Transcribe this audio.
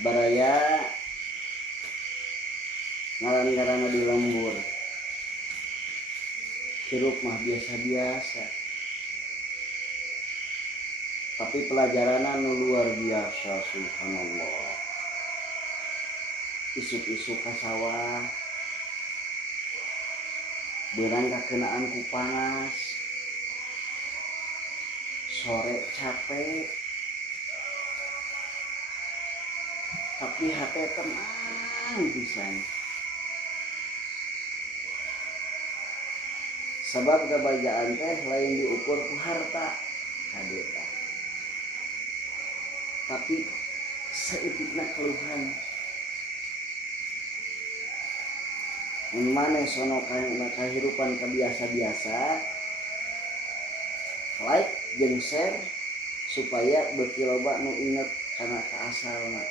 baraya ngaran-ngaran di lembur hirup mah biasa-biasa tapi pelajaran anu luar biasa subhanallah. Isuk-isuk ka sawah beurang kakenaan ku panas sore capek tapi hati tenang pisan sebab kebahagiaan teh lain diukur ku harta kadeta tapi seutikna keluhan mun maneh sono kahirupan kabiasa-biasa like jeung share supaya beuki loba nu inget kana ka asalna.